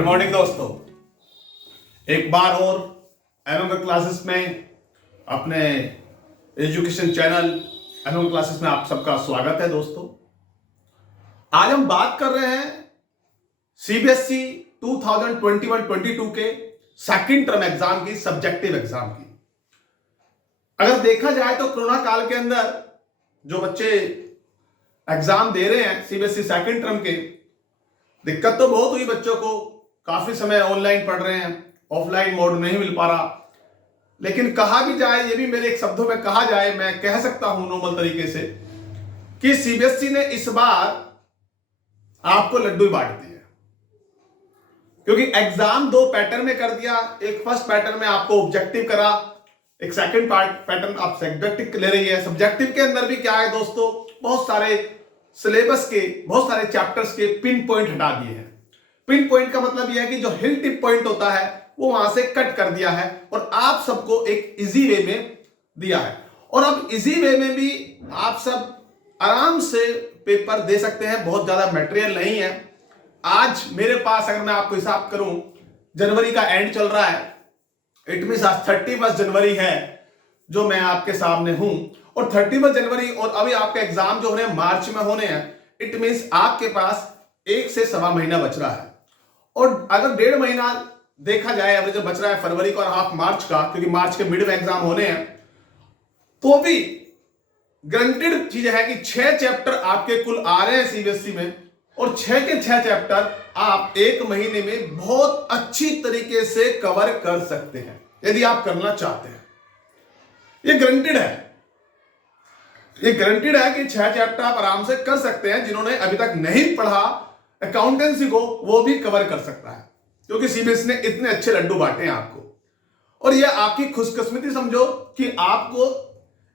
Good morning दोस्तों। एक बार और एमएम क्लासेस में अपने एजुकेशन चैनल एमएम क्लासेस में आप सबका स्वागत है। दोस्तों, आज हम बात कर रहे हैं सीबीएसई 2021-22 के सेकंड टर्म एग्जाम की, सब्जेक्टिव एग्जाम की। अगर देखा जाए तो कोरोना काल के अंदर जो बच्चे एग्जाम दे रहे हैं सीबीएसई सेकंड टर्म के, दिक्कत तो बहुत हुई बच्चों को। काफी समय ऑनलाइन पढ़ रहे हैं, ऑफलाइन मोड नहीं मिल पा रहा। लेकिन कहा भी जाए, ये भी मेरे एक शब्दों में कहा जाए, मैं कह सकता हूं नॉर्मल तरीके से कि सीबीएसई ने इस बार आपको लड्डू ही बांट दिए, क्योंकि एग्जाम दो पैटर्न में कर दिया। एक फर्स्ट पैटर्न में आपको ऑब्जेक्टिव करा, एक सेकंड पैटर्न आप सब्जेक्टिव ले रही है। सब्जेक्टिव के अंदर भी क्या है दोस्तों, बहुत सारे सिलेबस के, बहुत सारे चैप्टर्स के पिन पॉइंट हटा दिए हैं। पिन पॉइंट का मतलब यह है कि जो हिल टिप पॉइंट होता है वो वहां से कट कर दिया है और आप सबको एक इजी वे में दिया है। और अब इजी वे में भी आप सब आराम से पेपर दे सकते हैं, बहुत ज्यादा मटेरियल नहीं है। आज मेरे पास, अगर मैं आपको हिसाब करूं, जनवरी का एंड चल रहा है, इट मींस आज 31 जनवरी है जो मैं आपके सामने हूं, और 31 जनवरी और अभी आपके एग्जाम जो हो रहे हैं मार्च में होने हैं। इट मींस आपके पास 1 से सवा महीना बच रहा है। और अगर 1.5 महीना देखा जाए एवरेज बच रहा है फरवरी का और हाफ मार्च का, क्योंकि मार्च के मिड में एग्जाम होने हैं, तो भी गारंटेड चीज है कि 6 चैप्टर आपके कुल आ रहे हैं सीबीएसई में, और 6 के 6 चैप्टर आप 1 महीने में बहुत अच्छी तरीके से कवर कर सकते हैं यदि आप करना चाहते हैं। ये गारंटेड है, ये गारंटेड है कि 6 चैप्टर आप आराम से कर सकते हैं। जिन्होंने अभी तक नहीं पढ़ा अकाउंटेंसी को, वो भी कवर कर सकता है, क्योंकि सीबीएसई ने इतने अच्छे लड्डू बांटे हैं आपको। और ये आपकी खुशकिस्मती समझो कि आपको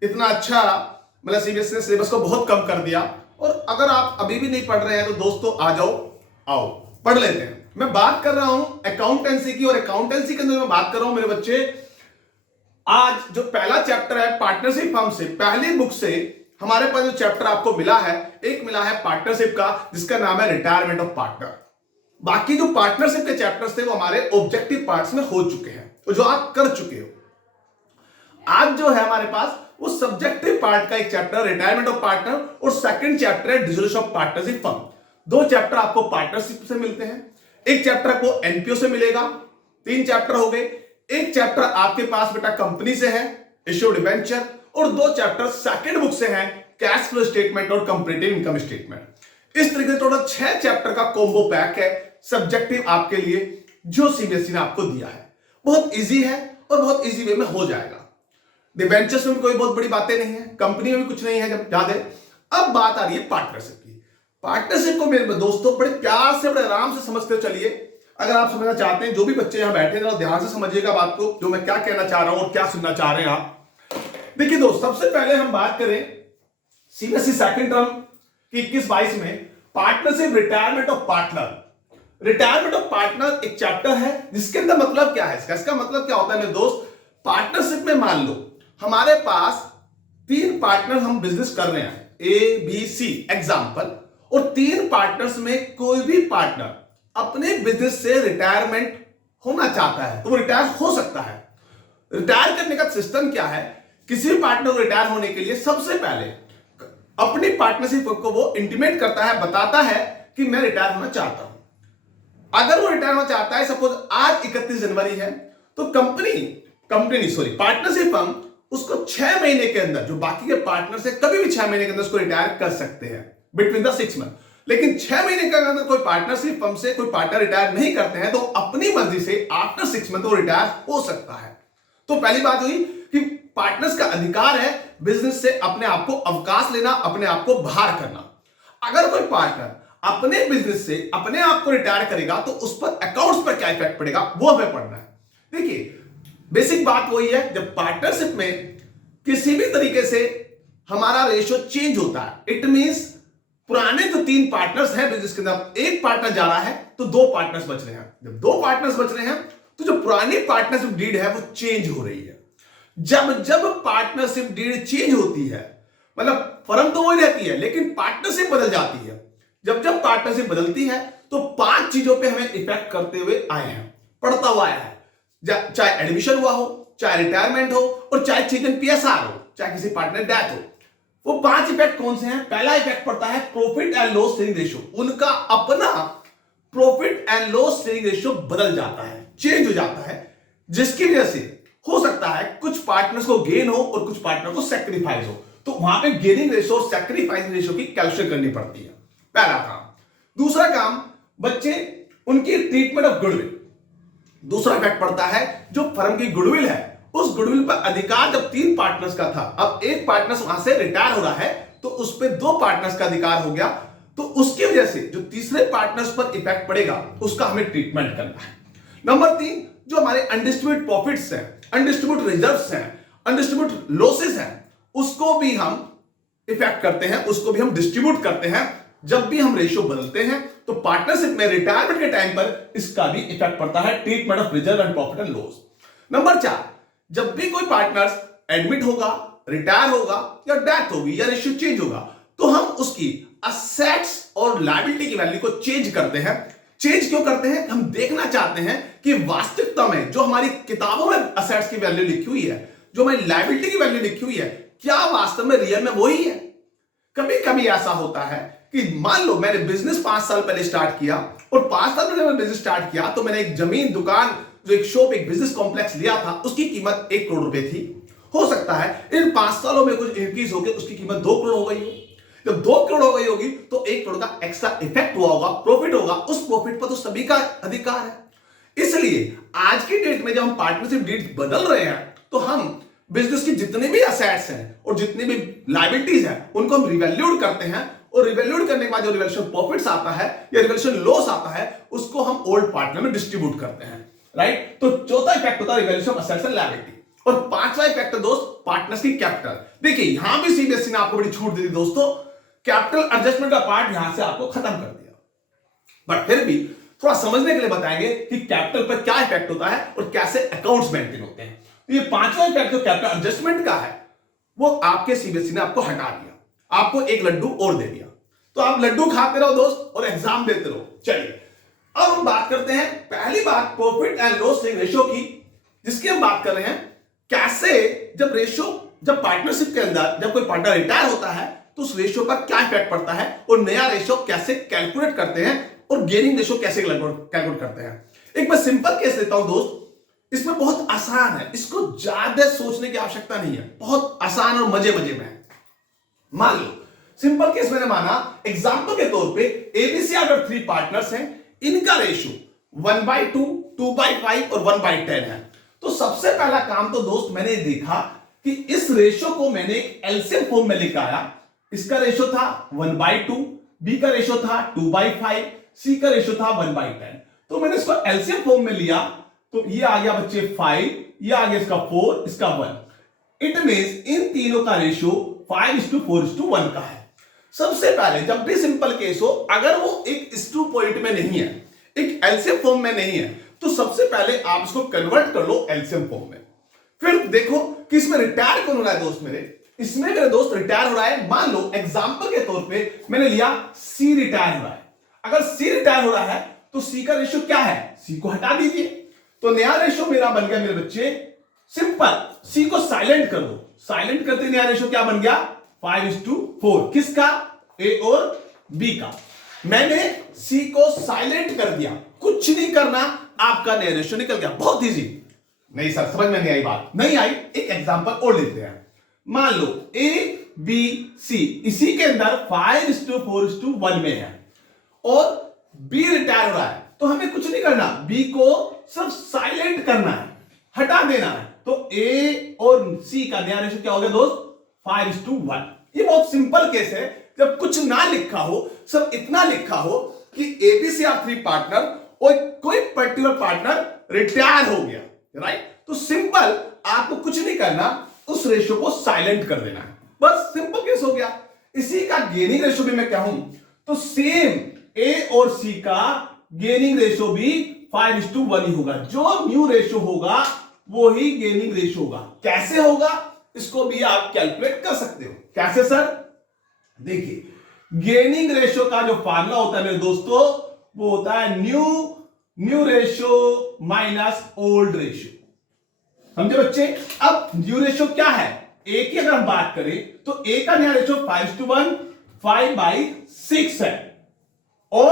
इतना अच्छा, मतलब सीबीएसई ने सिलेबस को बहुत कम कर दिया। और अगर आप अभी भी नहीं पढ़ रहे हैं तो दोस्तों आ जाओ, आओ पढ़ लेते हैं। मैं बात कर रहा हूं अकाउंटेंसी की, और अकाउंटेंसी के अंदर मैं बात कर रहा हूं मेरे बच्चे, आज जो पहला चैप्टर है पार्टनरशिप फर्म से, पहली बुक से हमारे पास जो चैप्टर आपको मिला है, एक मिला है पार्टनरशिप का, जिसका नाम है रिटायरमेंट ऑफ पार्टनर। बाकी जो पार्टनरशिप के चैप्टर्स थे वो हमारे ऑब्जेक्टिव पार्ट्स में हो चुके हैं, तो जो आप कर चुके हो। आज जो है हमारे पास वो सब्जेक्टिव पार्ट का एक चैप्टर रिटायरमेंट ऑफ पार्टनर, और सेकंड चैप्टर है dissolution of partnership firm. 2 chapter आपको पार्टनरशिप से मिलते हैं, एक चैप्टर आपको एनपीओ से मिलेगा, 3 चैप्टर हो गए। एक चैप्टर आपके पास बेटा कंपनी से है, इश्यू डिबेंचर, और 2 चैप्टर सेकंड बुक से हैं, कैश फ्लो स्टेटमेंट और कंपैरेटिव इनकम स्टेटमेंट। इस तरीके से टोटल 6 चैप्टर का कॉम्बो पैक है सब्जेक्टिव आपके लिए, जो सीबीएसई ने आपको दिया है। बहुत इजी है और बहुत इजी वे में हो जाएगा। डिबेंचर्स में भी कोई बहुत बड़ी बातें नहीं है, कंपनी में भी कुछ नहीं है जब याद है। अब बात आ रही है पार्टनरशिप की। पार्टनरशिप को मेरे दोस्तों बड़े प्यार से, बड़े आराम से समझते चलिए। अगर आप समझना चाहते हैं, जो भी बच्चे यहां बैठे हैं, ध्यान से समझिएगा बात को, जो मैं क्या कहना चाह रहा हूं और क्या सुनना चाह रहे हैं आप। देखिए दोस्त, सबसे पहले हम बात करें सीबीएसई सेकंड टर्म की 21-22 में partnership retirement of partner. Retirement of partner एक चैप्टर है जिसके अंदर मतलब क्या है, इसका मतलब क्या होता है मेरे दोस्त, पार्टनरशिप में मान लो हमारे पास 3 पार्टनर हम बिजनेस कर रहे हैं, ए बी सी एग्जाम्पल, और 3 पार्टनर्स में कोई भी पार्टनर अपने बिजनेस से रिटायरमेंट होना चाहता है तो वो रिटायर हो सकता है। रिटायर करने का सिस्टम क्या है, किसी भी पार्टनर को रिटायर होने के लिए सबसे पहले अपनी पार्टनरशिप को वो इंटीमेट करता है, बताता है कि मैं रिटायर होना चाहता हूं। अगर वो रिटायर होना चाहता है, सपोज आज 31 जनवरी है, तो पार्टनरशिप फर्म उसको 6 महीने के अंदर, जो बाकी के पार्टनर से कभी भी 6 महीने के अंदर उसको रिटायर कर सकते हैं बिटवीन द 6 मंथ। लेकिन 6 महीने के अंदर कोई पार्टनरशिप फर्म से कोई पार्टनर रिटायर नहीं करते हैं तो अपनी मर्जी से आफ्टर 6 मंथ वो रिटायर हो सकता है। तो पहली बात हुई कि पार्टनर्स का अधिकार है बिजनेस से अपने आप को अवकाश लेना, अपने आप को बाहर करना। अगर कोई पार्टनर अपने बिजनेस से अपने आप को रिटायर करेगा तो उस पर अकाउंट्स पर क्या इफेक्ट पड़ेगा वो हमें पढ़ना है। देखिए बेसिक बात वही है, जब पार्टनरशिप में किसी भी तरीके से हमारा रेशियो चेंज होता है, इट मींस पुराने जो 3 पार्टनर्स हैं बिजनेस के अंदर, एक पार्टनर जा रहा है तो 2 पार्टनर्स बच रहे हैं। जब 2 पार्टनर्स बच रहे हैं तो जो पुरानी पार्टनरशिप डीड है वो चेंज हो रही है। जब पार्टनरशिप डीड चेंज होती है, मतलब फर्म तो वही रहती है लेकिन पार्टनरशिप बदल जाती है। जब जब पार्टनरशिप बदलती है तो 5 चीजों पे हमें इफेक्ट करते हुए आए हैं, पड़ता हुआ आया है। चाहे एडमिशन हुआ हो, चाहे रिटायरमेंट हो, और चाहे चेंज इन पीएसआर हो, चाहे किसी पार्टनर डेथ हो। वो 5 इफेक्ट कौन से हैं? पहला इफेक्ट पड़ता है profit and loss sharing ratio. उनका अपना profit and loss sharing ratio बदल जाता है, चेंज हो जाता है, जिसकी वजह से हो सकता है कुछ पार्टनर्स को गेन हो और कुछ पार्टनर को सैक्रिफाइस हो। तो वहां पे गेनिंग रेशियो और सैक्रिफाइस रेशियो की कैलकुलेशन करनी पड़ती है, पहला काम। दूसरा काम, बच्चे उनकी ट्रीटमेंट ऑफ गुडविल। दूसरा इफेक्ट पड़ता है जो फर्म की गुडविल है, उस गुडविल पर अधिकार जब 3 पार्टनर्स का था, अब एक पार्टनर्स वहां से रिटायर हो रहा है तो उस पर 2 पार्टनर्स का अधिकार हो गया। तो उसकी वजह से जो तीसरे पार्टनर्स पर इफेक्ट पड़ेगा उसका हमें ट्रीटमेंट करना है। नंबर 3, जो हमारे अनडिस्ट्रीब्यूटेड प्रॉफिट्स हैं, अनडिस्ट्रीब्यूटेड रिजर्व्स हैं, अनडिस्ट्रीब्यूटेड लॉसेस हैं, उसको भी हम इफेक्ट करते हैं, उसको भी हम डिस्ट्रीब्यूट करते हैं। जब भी हम रेशियो बदलते हैं तो पार्टनरशिप में रिटायरमेंट के टाइम पर इसका भी इफेक्ट पड़ता है, treatment of reserve and profit and loss. Number 4, जब भी कोई पार्टनर एडमिट होगा, रिटायर होगा या डेथ होगी या रेशियो चेंज होगा तो हम उसकी असेट्स और लायबिलिटी की वैल्यू को चेंज करते हैं। चेंज क्यों करते हैं? हम देखना चाहते हैं कि वास्तविकता में जो हमारी किताबों में असेट्स की वैल्यू लिखी हुई है, जो हमारी लायबिलिटी की वैल्यू लिखी हुई है, क्या वास्तव में रियल में वही है। कभी कभी ऐसा होता है कि मान लो मैंने बिजनेस 5 साल पहले स्टार्ट किया और 5 साल पहले मैंने बिजनेस स्टार्ट किया तो मैंने एक जमीन, दुकान, जो एक शॉप, एक बिजनेस कॉम्प्लेक्स लिया था, उसकी कीमत 1 करोड़ रुपए थी। हो सकता है इन 5 सालों में कुछ इंक्रीज होकर उसकी कीमत 2 करोड़ हो गई हो। जब 2 करोड़ हो गई होगी तो 1 करोड़ का एक्स्ट्रा इफेक्ट हुआ होगा, प्रॉफिट होगा, उस प्रॉफिट पर तो सभी का अधिकार है। इसलिए आज की डेट में जब हम पार्टनरशिप डीड्स बदल रहे हैं तो हम बिजनेस की जितने भी असेट्स हैं और जितनी भी लायबिलिटीज हैं उनको हम रिवैल्यूड करते हैं, और रिवैल्यूड करने के बाद जो रिवैल्यूएशन प्रॉफिट्स आता है या रिवैल्यूएशन लॉस आता है उसको हम ओल्ड पार्टनर में डिस्ट्रीब्यूट करते हैं, राइट। तो चौथा इफेक्ट होता है revaluation of assets and liability. और 5वां इफेक्ट है दोस्त पार्टनर्स की कैपिटल। देखिए यहां भी सीबीएसई ने आपको बड़ी छूट दी थी दोस्तों, कैपिटल एडजस्टमेंट का पार्ट यहां से आपको खत्म कर दिया, बट फिर भी थोड़ा समझने के लिए बताएंगे कि कैपिटल पर क्या इफेक्ट होता है और कैसे अकाउंट्स मेंटेन होते हैं। तो ये 5वां इफेक्ट जो कैपिटल एडजस्टमेंट का है वो आपके सीबीएसई ने आपको हटा दिया, आपको एक लड्डू और दे दिया, तो आप लड्डू खाते रहो दोस्त और एग्जाम देते रहो। चलिए अब हम बात करते हैं पहली बात प्रॉफिट एंड लॉस रेशियो की, जिसकी हम बात कर रहे हैं कैसे जब पार्टनरशिप के अंदर जब कोई पार्टनर रिटायर होता है तो उस रेशियो पर क्या इफेक्ट पड़ता है और नया रेशियो कैसे कैलकुलेट करते हैं और गेनिंग रेशियो कैसे कैलकुलेट करते हैं। एक मैं सिंपल केस लेता हूं दोस्त, इसमें बहुत आसान है, इसको ज्यादा सोचने की आवश्यकता नहीं है, बहुत आसान और मजे मजे में है। मान लो सिंपल केस मैंने माना, एग्जांपल के तौर पे एबीसी अगर 3 पार्टनर्स हैं, इनका रेशियो 1/2, 2/5 और 1/10 है। तो सबसे पहला काम तो दोस्त मैंने देखा कि इस रेशियो को मैंने एक एलसीएम फॉर्म में लिखा आया। इसका रेशियो था 1/2, बी का रेशियो था 2/5, सी का रेशियो था 1/10। तो मैंने इसको एलसीएम फॉर्म में लिया तो ये आ गया बच्चे 5, ये आ गया इसका 4, इसका 1। इट मींस इन तीनों का रेशियो 5:4:1 का है। सबसे पहले जब भी सिंपल केस हो, अगर वो एक इस 2 पॉइंट में नहीं है, एक एलसीएम फॉर्म में नहीं है, तो सबसे पहले आप इसको कन्वर्ट कर लो एलसीएम फॉर्म में। फिर देखो कि इसमें रिटायर कौन हो रहा है दोस्त मेरे, इसमें मेरे दोस्त रिटायर हो रहा है। मान लो एग्जांपल के तौर पे मैंने लिया सी रिटायर हो रहा है। अगर सी रिटायर हो रहा है तो सी का रेशियो क्या है, सी को हटा दीजिए, तो नया रेशियो मेरा बन गया मेरे बच्चे सिंपल, सी को साइलेंट कर दो, साइलेंट करते नया रेशियो क्या बन गया 5:4। किसका, ए और बी का। मैंने सी को साइलेंट कर दिया, कुछ नहीं करना, आपका नया रेशियो निकल गया। बहुत इजी। नहीं सर समझ में नहीं आई बात, नहीं आई, एक एग्जांपल और लेते हैं। मान लो ए बी सी इसी के अंदर 5:4:1 में है और बी रिटायर हो रहा है, तो हमें कुछ नहीं करना, बी को सिर्फ साइलेंट करना है, हटा देना है। तो ए और सी का नया रेशियो क्या हो गया दोस्त 5:1। ये बहुत सिंपल केस है, जब कुछ ना लिखा हो, सिर्फ इतना लिखा हो कि एबीसी आर 3 पार्टनर और कोई पर्टिकुलर पार्टनर रिटायर हो गया, राइट। तो सिंपल आपको कुछ नहीं करना, उस रेशियो को साइलेंट कर देना है, बस सिंपल केस हो गया। इसी का गेनिंग रेशियो भी मैं कहूं तो सेम ए और सी का गेनिंग रेशियो भी 5:1 ही होगा। जो न्यू रेशियो होगा वो ही गेनिंग रेशियो होगा। कैसे होगा इसको भी आप कैलकुलेट कर सकते हो। कैसे सर, देखिए गेनिंग रेशियो का जो फार्मूला होता है मेरे दोस्तों, वो होता है new ratio minus old ratio. समझे बच्चे? अब न्यू रेशियो क्या है, ए की अगर हम बात करें तो ए का नया रेशियो 5:1 5/6 है, और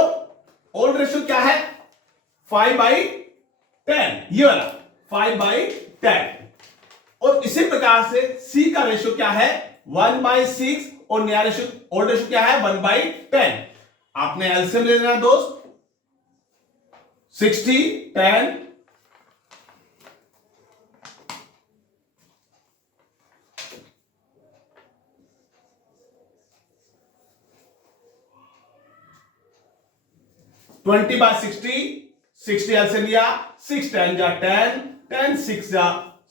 ओल्ड रेशियो क्या है 5/10, ये वाला 5/10। और इसी प्रकार से सी का रेशियो क्या है 1/6, और नया रेशियो ओल्ड रेशियो क्या है 1/10। आपने एलसीएम ले लेना दोस्त, 60 10 20/60, 60 एलसीएम लिया, 6 10 जा 10, 10 6 जा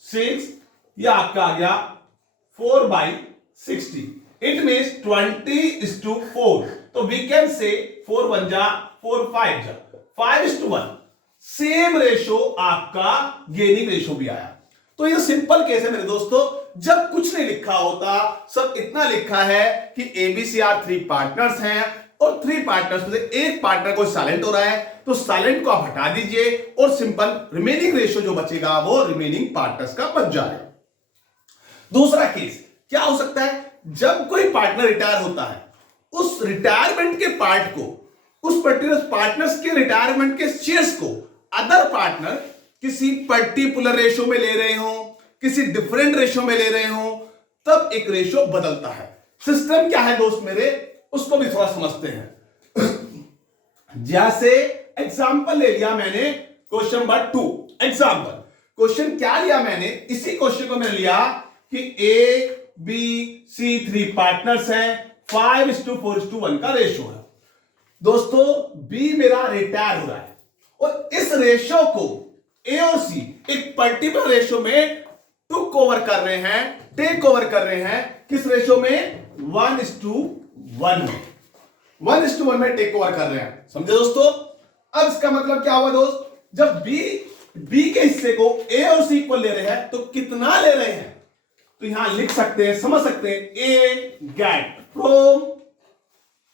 6, ये आपका आ गया 4/60। It means 20:4। तो वी कैन से 4 1 जा 4 5 जा 5:1। सेम रेशो आपका गेनिंग रेशो भी आया। तो ये सिंपल केस है मेरे दोस्तों, जब कुछ नहीं लिखा होता, सब इतना लिखा है कि एबीसीआर 3 पार्टनर्स हैं, और 3 पार्टनर्स में से एक पार्टनर को साइलेंट हो रहा है, तो साइलेंट को आप हटा दीजिए और सिंपल रिमेनिंग रेशियो जो बचेगा वो रिमेनिंग पार्टनर्स का बच जाएगा। दूसरा केस क्या हो सकता है, जब कोई पार्टनर रिटायर होता है, उस रिटायरमेंट के पार्ट को, उस पर्टिकुलर पार्टनर्स के रिटायरमेंट के शेयर्स को अदर पार्टनर किसी पर्टिकुलर रेशियो में ले रहे हो, किसी डिफरेंट रेशियो में ले रहे हो, तब एक रेशियो बदलता है। सिस्टम क्या है दोस्त मेरे, उसको भी थोड़ा समझते हैं। जैसे एग्जांपल ले लिया मैंने क्वेश्चन नंबर 2। एग्जांपल क्वेश्चन क्या लिया मैंने, इसी क्वेश्चन को मैंने लिया कि ए बी सी 3 पार्टनर्स हैं, 5:4:1 का रेशियो है। दोस्तों बी मेरा रिटायर हो रहा है, और इस रेशियो को ए और सी एक पर्टिकुलर रेशियो में टुक ओवर कर रहे हैं, टेक ओवर कर रहे हैं। किस रेशियो में 1:1 में, 1:1 में टेक ओवर कर रहे हैं। समझे दोस्तों? अब इसका मतलब क्या हुआ दोस्त, जब बी के हिस्से को ए और सी इक्वल ले रहे हैं, तो कितना ले रहे हैं, तो यहां लिख सकते हैं, समझ सकते हैं, ए गेट फ्रॉम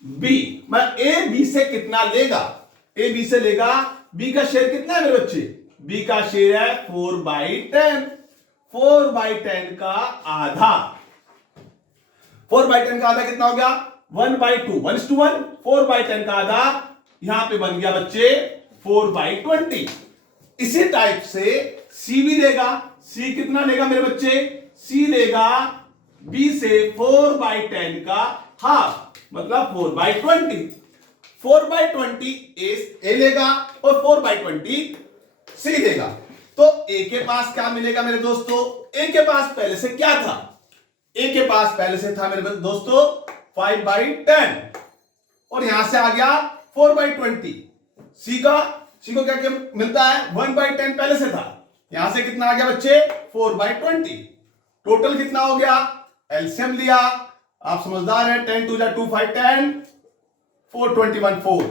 बी, मैं ए बी से कितना लेगा, ए बी से लेगा, बी का शेयर कितना है मेरे बच्चे, बी का शेयर है 4/10, 4/10 का आधा, 4/10 का आधा कितना हो गया 1/2, 1:1, 4/10 का आधा यहां पे बन गया बच्चे 4/20। इसी टाइप से सी भी देगा, सी कितना लेगा मेरे बच्चे, सी लेगा बी से 4/10 का हाफ, मतलब 4/20, 4/20 ए लेगा और 4/20 सी लेगा। तो ए के पास क्या मिलेगा मेरे दोस्तों, ए के पास पहले से क्या था, ए के पास पहले से था मेरे दोस्तों 5/10, और यहां से आ गया 4/20। सी को क्या क्या मिलता है 1/10 पहले से था, यहां से कितना आ गया बच्चे 4/20। टोटल कितना हो गया, एलसीएम लिया, आप समझदार हैं, 10 2 2 5 10, 4 21 4,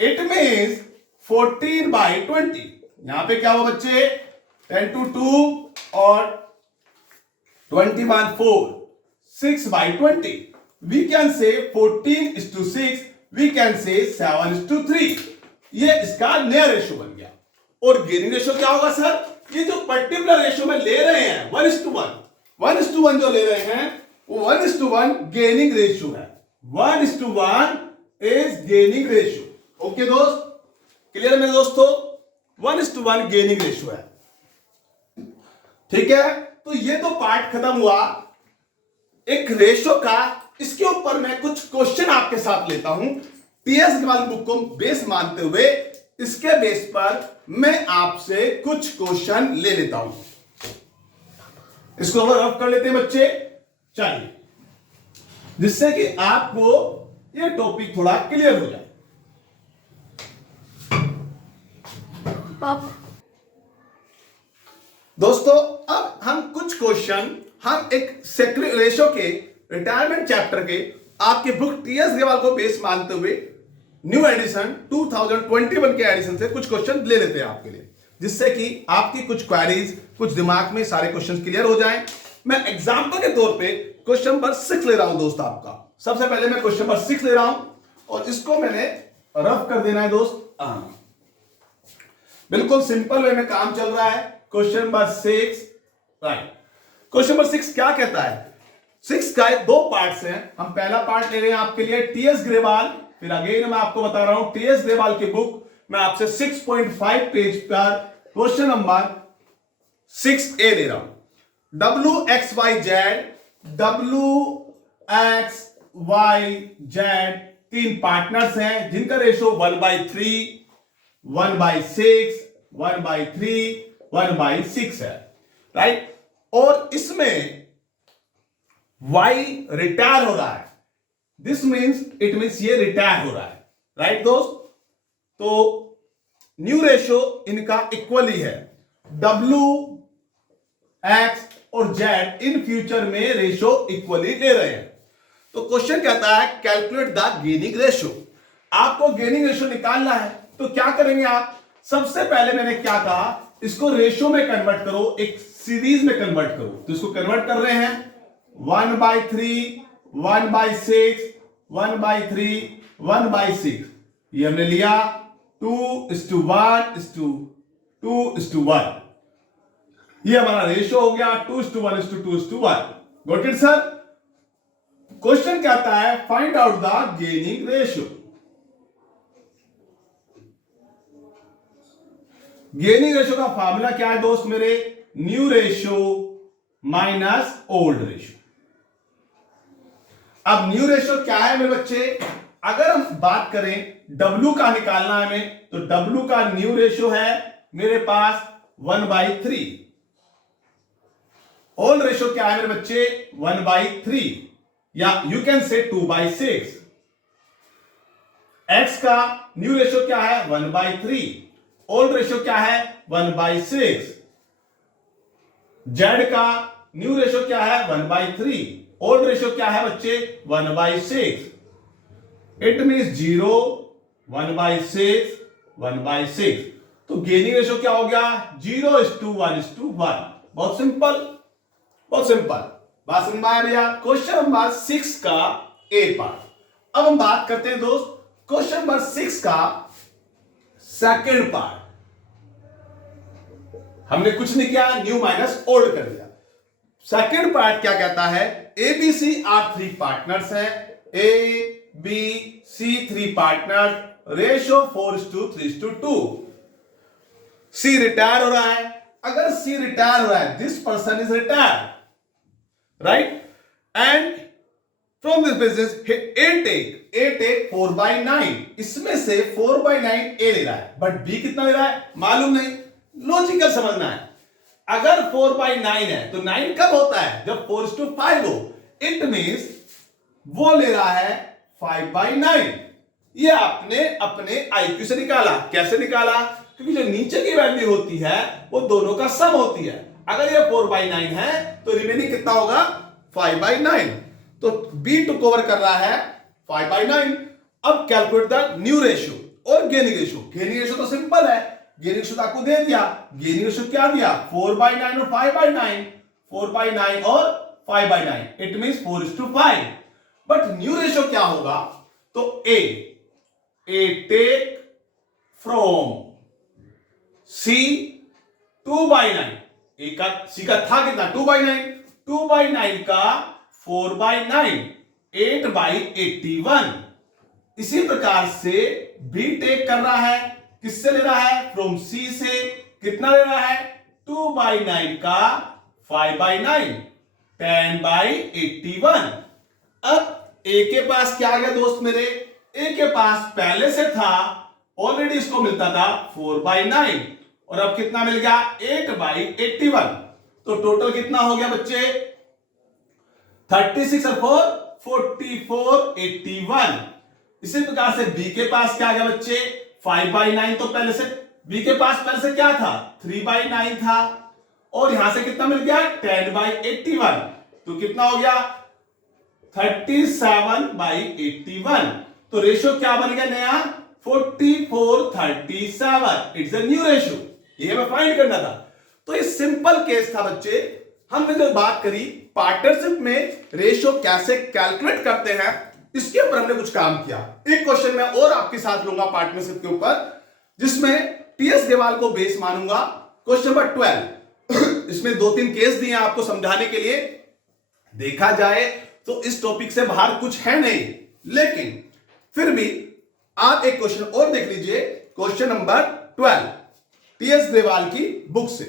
इट मींस 14/20। यहां पे क्या हुआ बच्चे 10 2 2 और 21 4, 6/20। we can say 14:6, we can say 7:3। ये इसका नया रेशियो बन गया। और गेनिंग रेशियो क्या होगा सर, ये जो पर्टिकुलर रेशियो में ले रहे हैं 1:1, 1:1 जो ले रहे हैं वो 1:1 गेनिंग रेशियो है, 1:1 इज गेनिंग रेशियो। ओके दोस्त, क्लियर है मेरे दोस्तों, 1:1 गेनिंग रेशियो है। ठीक है, तो ये तो पार्ट खत्म हुआ एक रेशियो का। इसके ऊपर मैं कुछ क्वेश्चन आपके साथ लेता हूं, टीएस अग्रवाल बुक को बेस मानते हुए, इसके बेस पर मैं आपसे कुछ क्वेश्चन ले लेता हूं। इसको रफ कर लेते हैं बच्चे, चलिए, जिससे कि आपको ये टॉपिक थोड़ा क्लियर हो जाए। दोस्तों अब हम कुछ क्वेश्चन हम एक सेक्रेट रेशियो के रिटायरमेंट चैप्टर के आपके बुक टीएस अग्रवाल को बेस मानते हुए न्यू एडिशन 2021 के एडिशन से कुछ क्वेश्चन ले लेते हैं आपके लिए, जिससे कि आपकी कुछ क्वेरीज, कुछ दिमाग में सारे क्वेश्चन क्लियर हो जाएं। मैं एग्जांपल के तौर पे क्वेश्चन नंबर 6 ले रहा हूं दोस्त आपका। सबसे पहले मैं क्वेश्चन नंबर 6 ले रहा हूं और इसको मैंने रफ कर देना है दोस्त। बिल्कुल सिंपल वे में काम चल रहा है। Question number 6, right. Question number 6 क्या कहता है? 6 का दो पार्ट्स हैं। हम पहला पार्ट ले रहे हैं आपके लिए टीएस ग्रेवाल, फिर अगेन मैं आपको बता रहा हूं टीएस ग्रेवाल की बुक मैं आपसे 6.5 पेज पर क्वेश्चन नंबर 6A ले रहा हूं। WXYZ तीन पार्टनर्स हैं जिनका रेशो 1/3, 1/6, 1/3, 1/6 है, राइट। और इसमें Y रिटायर हो रहा है। दिस मीन्स इट मीन्स ये रिटायर हो रहा है, राइट दोस्त। तो न्यू रेशो इनका इक्वली है। W, X और Z इन फ्यूचर में रेशो इक्वली ले रहे हैं। तो क्वेश्चन कहता है कैलकुलेट द गेनिंग रेशो। आपको गेनिंग रेशो निकालना है तो क्या करेंगे आप? सबसे पहले मैंने क्या कहा, इसको रेशो में कन्वर्ट करो, एक सीरीज में कन्वर्ट करो। तो इसको कन्वर्ट कर रहे हैं 1/3, 1/6, 1/3, 1/6। ये हमने लिया 2:1:2:1। ये हमारा रेशो हो गया 2:1:2:1। Got it sir? क्वेश्चन कहता है find out the gaining ratio. Gaining ratio का फॉर्मूला क्या है दोस्त मेरे? New ratio minus old ratio. अब न्यू रेशो क्या है मेरे बच्चे? अगर हम बात करें W का निकालना है हमें, तो W का न्यू रेशो है मेरे पास 1/3। ओल्ड रेशो क्या है मेरे बच्चे? 1/3 या यू कैन से 2/6। X का न्यू रेशो क्या है? 1/3। ओल्ड रेशो क्या है? 1/6। Z का न्यू रेशो क्या है? 1/3। ओल्ड रेशो क्या है बच्चे? 1/6। It means 0, 1/6, 1/6। तो गेनिंग रेशो क्या हो गया? 0:1:1। बहुत सिंपल, बहुत सिंपल। बात समझ में आया भैया? क्वेश्चन नंबर 6 का ए पार्ट। अब हम बात करते हैं दोस्त क्वेश्चन नंबर 6 का सेकंड पार्ट। हमने कुछ नहीं किया, न्यू माइनस ओल्ड कर दिया। सेकंड पार्ट क्या कहता है? ABC आर 3 पार्टनर्स हैं। ABC 3 partner, ratio 4:3:2। C retire हो रहा है। अगर C रिटायर हो रहा है, this person is retire, right, and from this business A take 4/9। इसमें से 4/9 A ले रहा है, बट B कितना ले रहा है मालूम नहीं। लॉजिकल समझना है। अगर 4/9 है तो 9 कब होता है? जब 4:5 हो। इट मींस वो ले रहा है 5/9। ये आपने अपने IQ से निकाला। कैसे निकाला? क्योंकि जो नीचे की वैल्यू होती है वो दोनों का सम होती है। अगर ये 4/9 है तो रिमेनिंग कितना होगा? 5/9। तो B टू कवर कर रहा है 5/9। अब कैलकुलेट द न्यू रेशियो और गेनिंग रेशियो। गेनिंग रेशियो तो सिंपल है, गेनिंग रेशियो आपको दे दिया। गेनिंग रेशियो क्या दिया? 4/9 और 5/9। 4/9 और 5/9, it means 4:5। But new ratio क्या होगा? तो A take from C 2/9। C का था कितना? 2/9। 2/9 का 4/9, 8/81। इसी प्रकार से B टेक कर रहा है, किससे ले रहा है? फ्रॉम C से। कितना ले रहा है? 2/9 का 5/9, 10/81। अब A के पास क्या आ गया दोस्त मेरे? A के पास पहले से था, ऑलरेडी इसको मिलता था 4/9 और अब कितना मिल गया? 8/81। तो टोटल कितना हो गया बच्चे? 36 और 44, 81। इसी प्रकार से B के पास क्या आ गया बच्चे? 5/9। तो पहले से B के पास पहले से क्या था? 3/9 था और यहां से कितना मिल गया? 10/81। तो कितना हो गया? 37/81। तो रेशियो क्या बन गया नया? 44:37। It's a new ratio. ये हमें फाइंड करना था। तो ये सिंपल केस था बच्चे। हमने जो बात करी पार्टनरशिप में रेशियो कैसे कैलकुलेट करते हैं, इसके ऊपर हमने कुछ काम किया। एक क्वेश्चन मैं और आपके साथ लूंगा पार्टनरशिप के ऊपर, जिसमें टीएस देवाल को बेस मानूंगा। क्वेश्चन नंबर 12 इसमें 2-3 केस दिए हैं आपको समझाने के लिए। देखा जाए तो इस टॉपिक से बाहर कुछ है नहीं, लेकिन फिर भी आप एक क्वेश्चन और देख लीजिए। क्वेश्चन नंबर 12 टीएस देवाल की बुक से।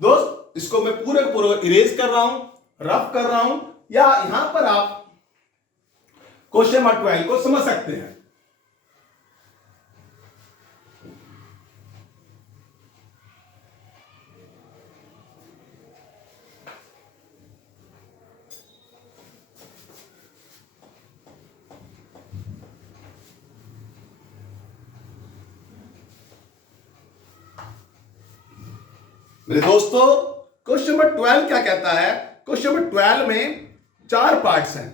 दोस्त, इसको मैं पूरे इरेज कर रहा हूं, रफ कर रहा हूं, या यहां पर आप क्वेश्चन नंबर 12 को समझ सकते हैं। मेरे दोस्तों, क्वेश्चन नंबर 12 क्या कहता है? क्वेश्चन नंबर 12 में 4 पार्ट्स हैं।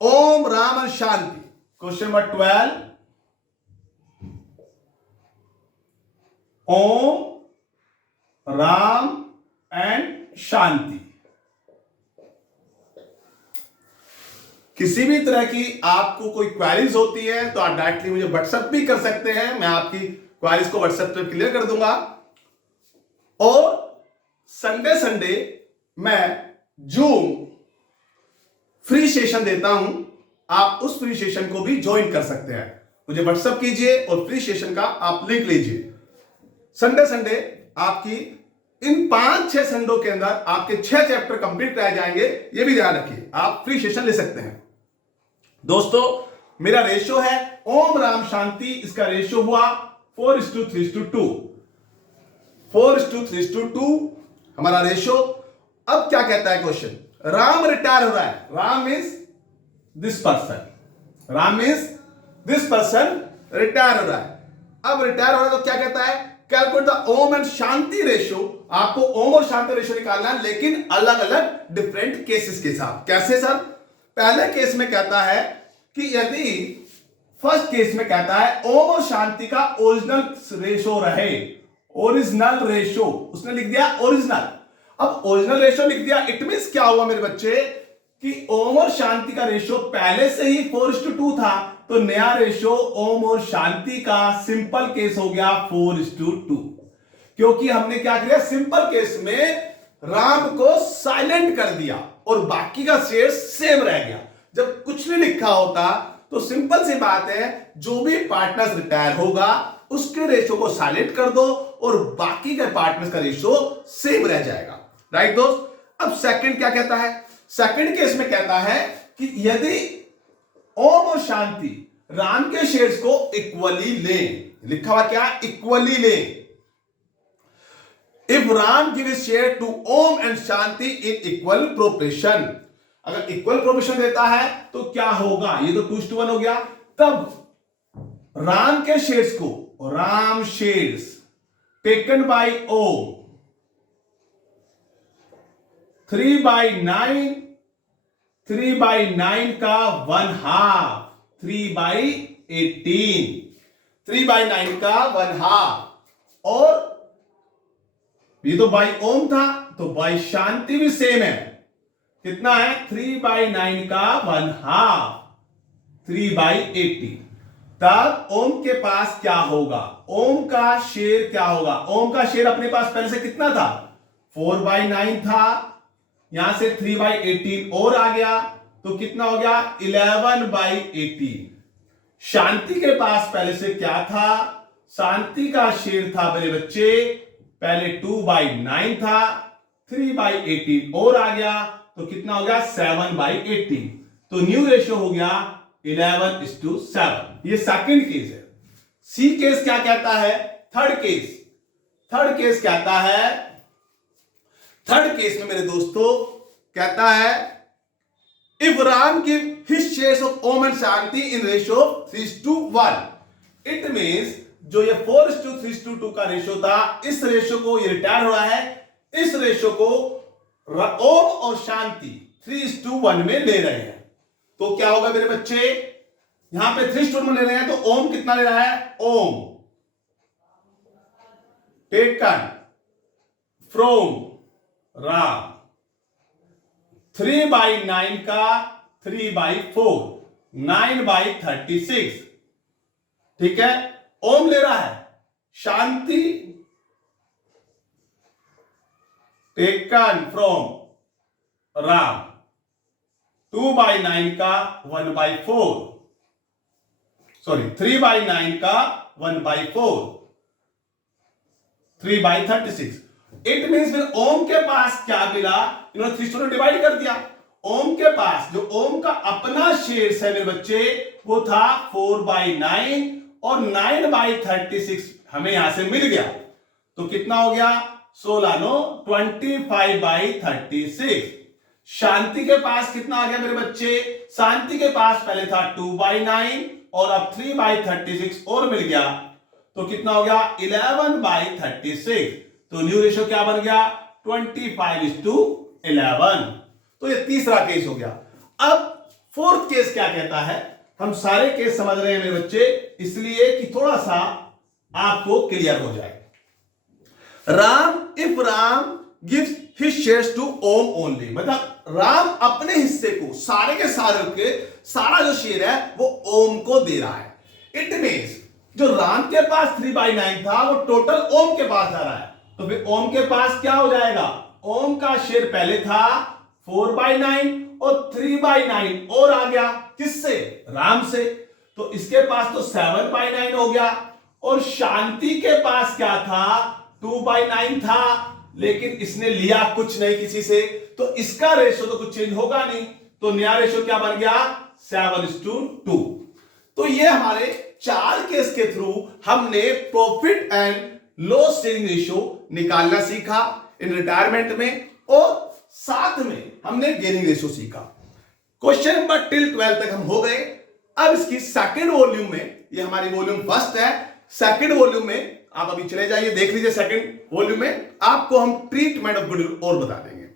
ओम, राम और Shanti. Question number 12, Om, Ram and Shanti. किसी भी तरह की आपको कोई क्वेरीज होती है तो आप डायरेक्टली मुझे व्हाट्सएप भी कर सकते हैं, मैं आपकी क्वेरीज को व्हाट्सएप पे क्लियर कर दूंगा। और संडे मैं जूम फ्री सेशन देता हूं, आप उस फ्री सेशन को भी ज्वाइन कर सकते हैं। मुझे व्हाट्सएप कीजिए और फ्री सेशन का आप लिंक लीजिए। संडे आपकी इन 5-6 संडों के अंदर आपके 6 चैप्टर कंप्लीट कराए जाएंगे, ये भी ध्यान रखिए। आप फ्री सेशन ले सकते हैं। दोस्तों, मेरा रेशियो है ओम राम शांति, इसका रेशियो हुआ 4:3:2। 4:3:2 हमारा रेशियो। अब क्या कहता है क्वेश्चन? राम रिटायर हो रहा है। Ram means this person, Ram means this person retire हो रहा है। अब रिटायर हो रहा है तो क्या कहता है? Calculate the Om and Shanti ratio. आपको ओम और शांति रेशियो निकालना है, लेकिन अलग अलग डिफरेंट केसेस के साथ। कैसे सर? पहले केस में कहता है कि यदि फर्स्ट केस में कहता है ओम और शांति का ओरिजिनल रेशियो रहे, ओरिजिनल रेशियो, उसने लिख दिया ओरिजिनल। अब ओरिजिनल रेशियो लिख दिया, इट मींस क्या हुआ मेरे बच्चे कि ओम और शांति का रेशियो पहले से ही 4:2 था, तो नया रेशियो ओम और शांति का सिंपल केस हो गया 4:2, क्योंकि हमने क्या किया? सिंपल केस में राम को साइलेंट कर दिया और बाकी का शेयर सेम रह गया। जब कुछ नहीं लिखा होता तो सिंपल सी बात है, जो भी पार्टनर्स रिटायर होगा उसके रेशियो को साइलेंट कर दो और बाकी के पार्टनर्स का रेशियो सेम रह जाएगा। राइट दोस्त? अब सेकंड क्या कहता है? सेकंड केस में कहता है कि यदि ओम और शांति राम के शेयर्स को इक्वली लें, लिखा हुआ क्या? इक्वली लें। If Ram give share to Om and Shanti in equal proportion. अगर इक्वल प्रोपोर्शन देता है तो क्या होगा? ये तो 2:1 हो गया। तब राम के शेयर्स को, राम शेयर्स टेकन बाय ओम 3/9, 3/9 का 1/2, 3/18, 3/9 का 1/2। और ये तो बाई ओम था, तो बाई शांति भी सेम है। कितना है? 3/9 का 1/2, 3/18। तब ओम के पास क्या होगा? ओम का शेयर क्या होगा? ओम का शेयर अपने पास पहले से कितना था? 4/9 था, यहां से 3/18 और आ गया, तो कितना हो गया? 11/18। शांति के पास पहले से क्या था? शांति का शेयर था मेरे बच्चे पहले 2/9 था, 3/18 और आ गया, तो कितना हो गया? 7/18। तो न्यू रेशियो हो गया 11:7। ये सेकंड केस है। सी केस क्या कहता है? Third case. थर्ड केस कहता है, थर्ड केस में मेरे दोस्तों कहता है if Ram give his shares of Om and Shanti in ratio 3:1, it means जो ये 4:3:2 का रेशियो था, इस रेशियो को ये रिटायर हो रहा है, इस रेशियो को ओम और शांति 3:1 में ले रहे हैं। तो क्या होगा मेरे बच्चे? यहां पे 3:1 में ले रहे हैं, तो ओम कितना ले रहा है? ओम टेकन फ्रॉम राम 3/9 का 3/4, 9/36, ठीक है। ओम ले रहा है। शांति टेकन फ्रॉम राम, 2/9 का 1/4, सॉरी 3/9 का 1/4, 3/36। इट मीन्स फिर ओम के पास क्या मिला, इन्होंने 3 से डिवाइड कर दिया। ओम के पास जो ओम का अपना शेष है मेरे बच्चे, वो था 4/9 और 9/36 हमें यहां से मिल गया। तो कितना हो गया, 16 नो 25/36। शांति के पास कितना आ गया मेरे बच्चे, शांति के पास पहले था 2/9 और अब 3/36 और मिल गया, तो कितना हो गया 11/36। तो न्यू रेशियो क्या बन गया, 25:11। तो ये तीसरा केस हो गया। अब फोर्थ केस क्या कहता है, हम सारे केस समझ रहे हैं मेरे बच्चे, इसलिए कि थोड़ा सा आपको क्लियर हो जाए। Ram, if Ram gives his shares to Om only, मतलब राम अपने हिस्से को, सारे के सारा जो शेयर है वो ओम को दे रहा है। इट मीन्स जो राम के पास 3/9 था वो टोटल ओम के पास आ रहा है। तो फिर ओम के पास क्या हो जाएगा, ओम का शेयर पहले था 4/9 और 3/9 और आ गया किससे, राम से, तो इसके पास तो 7/9 हो गया। और शांति के पास क्या था, 2/9 था, लेकिन इसने लिया कुछ नहीं किसी से, तो इसका रेशो तो कुछ चेंज होगा नहीं, तो नया रेशो क्या बन गया 7:2। तो ये हमारे 4 केस के थ्रू हमने profit and loss sharing ratio निकालना सीखा इन रिटायरमेंट में, और साथ में हमने गेनिंग रेशियो सीखा। क्वेश्चन नंबर टिल 12 तक हम हो गए। अब इसकी सेकंड वॉल्यूम में, ये हमारी वॉल्यूम फर्स्ट है, सेकंड वॉल्यूम में आप अभी चले जाइए, देख लीजिए सेकंड वॉल्यूम में आपको हम ट्रीटमेंट ऑफ गुडविल और बता देंगे।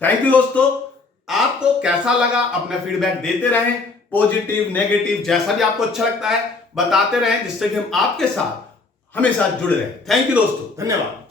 थैंक यू दोस्तों, आपको कैसा लगा अपना फीडबैक देते रहें, पॉजिटिव नेगेटिव जैसा भी आपको अच्छा लगता है बताते रहें, जिससे कि हम आपके साथ हमेशा जुड़े रहें। थैंक यू दोस्तों, धन्यवाद।